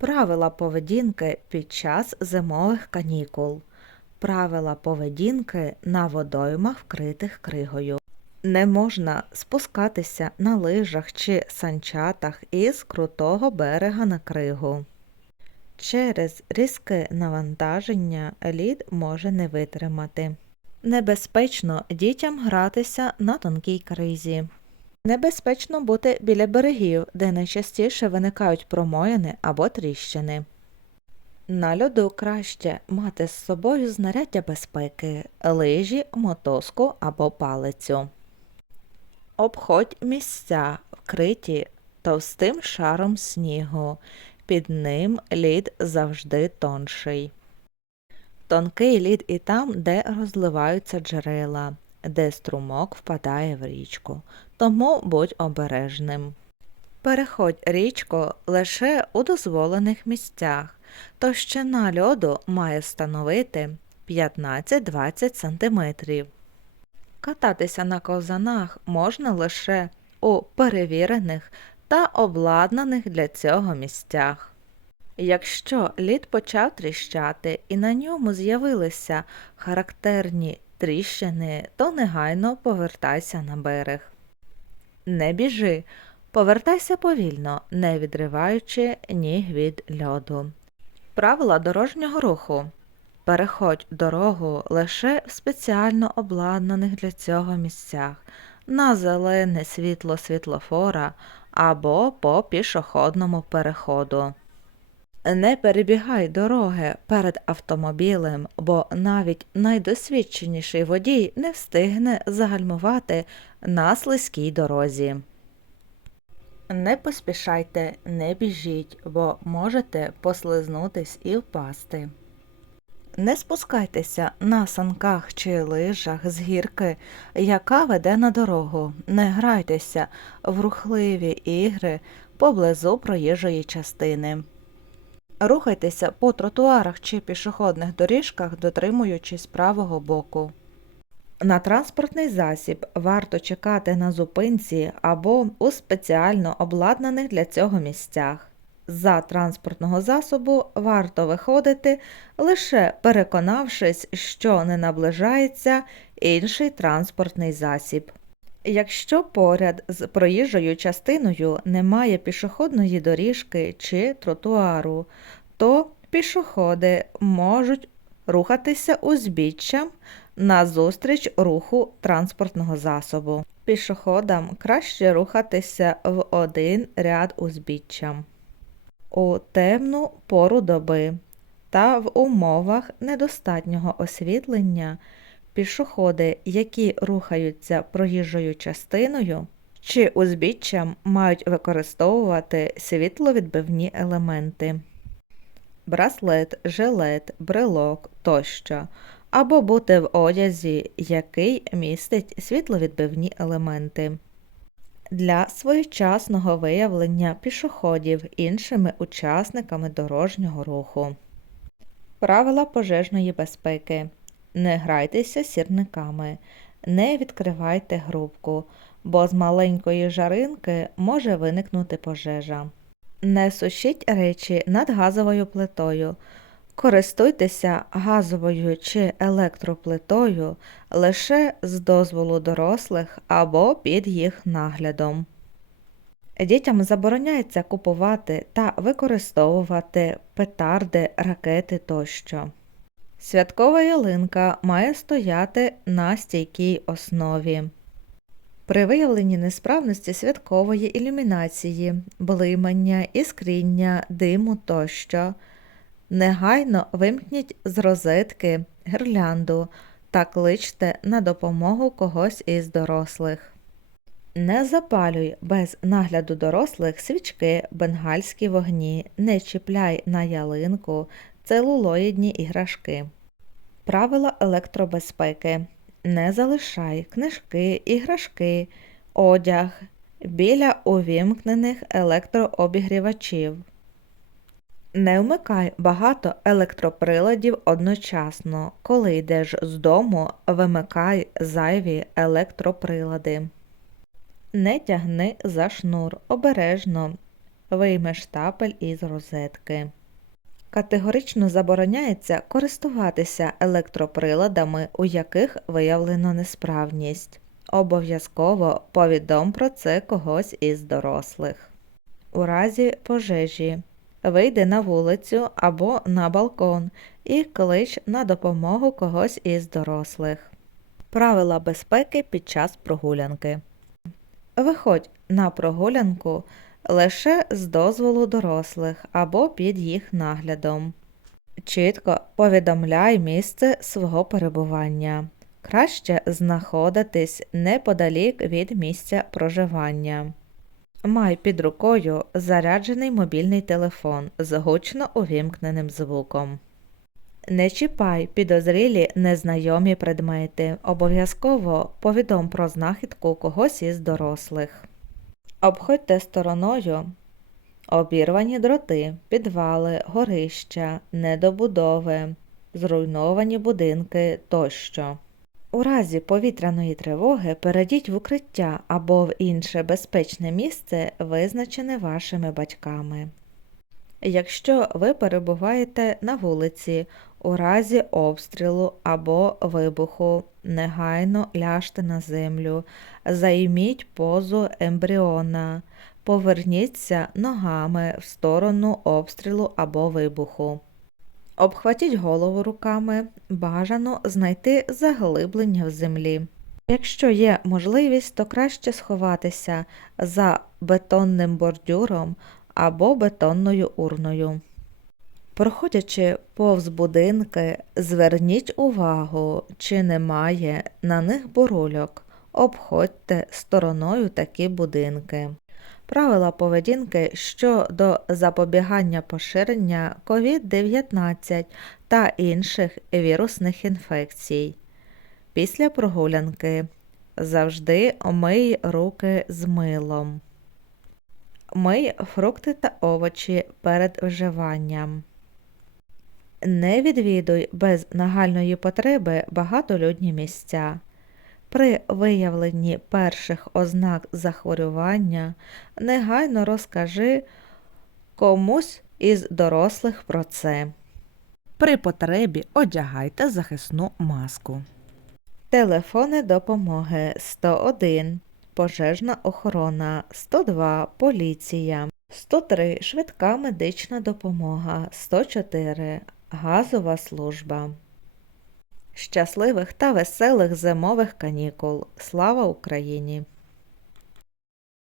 Правила поведінки під час зимових канікул. Правила поведінки на водоймах, вкритих кригою. Не можна спускатися на лижах чи санчатах із крутого берега на кригу. Через різке навантаження лід може не витримати. Небезпечно дітям гратися на тонкій кризі. Небезпечно бути біля берегів, де найчастіше виникають промоїни або тріщини. На льоду краще мати з собою знаряддя безпеки, лижі, мотузку або палицю. Обходь місця, вкриті товстим шаром снігу. Під ним лід завжди тонший. Тонкий лід і там, де розливаються джерела, де струмок впадає в річку, тому будь обережним. Переходь річку лише у дозволених місцях, товщина льоду має становити 15-20 см. Кататися на ковзанах можна лише у перевірених та обладнаних для цього місцях. Якщо лід почав тріщати і на ньому з'явилися характерні тріщини, то негайно повертайся на берег. Не біжи, повертайся повільно, не відриваючи ніг від льоду. Правила дорожнього руху. Переходь дорогу лише в спеціально обладнаних для цього місцях на зелене світло світлофора або по пішохідному переходу. Не перебігай дороги перед автомобілем, бо навіть найдосвідченіший водій не встигне загальмувати на слизькій дорозі. Не поспішайте, не біжіть, бо можете послизнутись і впасти. Не спускайтеся на санках чи лижах з гірки, яка веде на дорогу. Не грайтеся в рухливі ігри поблизу проїжджої частини. Рухайтеся по тротуарах чи пішохідних доріжках, дотримуючись правого боку. На транспортний засіб варто чекати на зупинці або у спеціально обладнаних для цього місцях. За транспортного засобу варто виходити, лише переконавшись, що не наближається інший транспортний засіб. Якщо поряд з проїжджою частиною немає пішохідної доріжки чи тротуару, то пішоходи можуть рухатися узбіччям назустріч руху транспортного засобу. Пішоходам краще рухатися в один ряд узбіччям у темну пору доби та в умовах недостатнього освітлення пішоходи, які рухаються проїжджою частиною чи узбіччям, мають використовувати світловідбивні елементи. Браслет, жилет, брелок тощо, або бути в одязі, який містить світловідбивні елементи для своєчасного виявлення пішоходів іншими учасниками дорожнього руху. Правила пожежної безпеки. Не грайтеся сірниками, не відкривайте грубку, бо з маленької жаринки може виникнути пожежа. Не сушіть речі над газовою плитою. Користуйтеся газовою чи електроплитою лише з дозволу дорослих або під їх наглядом. Дітям забороняється купувати та використовувати петарди, ракети тощо. Святкова ялинка має стояти на стійкій основі. При виявленні несправності святкової ілюмінації, блимання, іскріння, диму тощо. Негайно вимкніть з розетки гірлянду та кличте на допомогу когось із дорослих. Не запалюй без нагляду дорослих свічки, бенгальські вогні, не чіпляй на ялинку, целулоїдні іграшки. Правила електробезпеки. Не залишай книжки, іграшки, одяг біля увімкнених електрообігрівачів. Не вмикай багато електроприладів одночасно. Коли йдеш з дому, вимикай зайві електроприлади. Не тягни за шнур обережно. Вийме штапель із розетки. Категорично забороняється користуватися електроприладами, у яких виявлено несправність. Обов'язково повідом про це когось із дорослих. У разі пожежі вийди на вулицю або на балкон і клич на допомогу когось із дорослих. Правила безпеки під час прогулянки. Виходь на прогулянку лише з дозволу дорослих або під їх наглядом. Чітко повідомляй місце свого перебування. Краще знаходитись неподалік від місця проживання. Май під рукою заряджений мобільний телефон з гучно увімкненим звуком. Не чіпай підозрілі незнайомі предмети. Обов'язково повідом про знахідку когось із дорослих. Обходьте стороною обірвані дроти, підвали, горища, недобудови, зруйновані будинки тощо. У разі повітряної тривоги перейдіть в укриття або в інше безпечне місце, визначене вашими батьками. Якщо ви перебуваєте на вулиці у разі обстрілу або вибуху, негайно ляжте на землю, займіть позу ембріона, поверніться ногами в сторону обстрілу або вибуху. Обхватіть голову руками, бажано знайти заглиблення в землі. Якщо є можливість, то краще сховатися за бетонним бордюром або бетонною урною. Проходячи повз будинки, зверніть увагу, чи немає на них бурульок. Обходьте стороною такі будинки. Правила поведінки щодо запобігання поширення COVID-19 та інших вірусних інфекцій. Після прогулянки завжди омий руки з милом. Мий фрукти та овочі перед вживанням. Не відвідуй без нагальної потреби багатолюдні місця. При виявленні перших ознак захворювання негайно розкажи комусь із дорослих про це. При потребі одягайте захисну маску. Телефони допомоги 101, пожежна охорона 102, поліція 103, швидка медична допомога 104, газова служба. Щасливих та веселих зимових канікул. Слава Україні!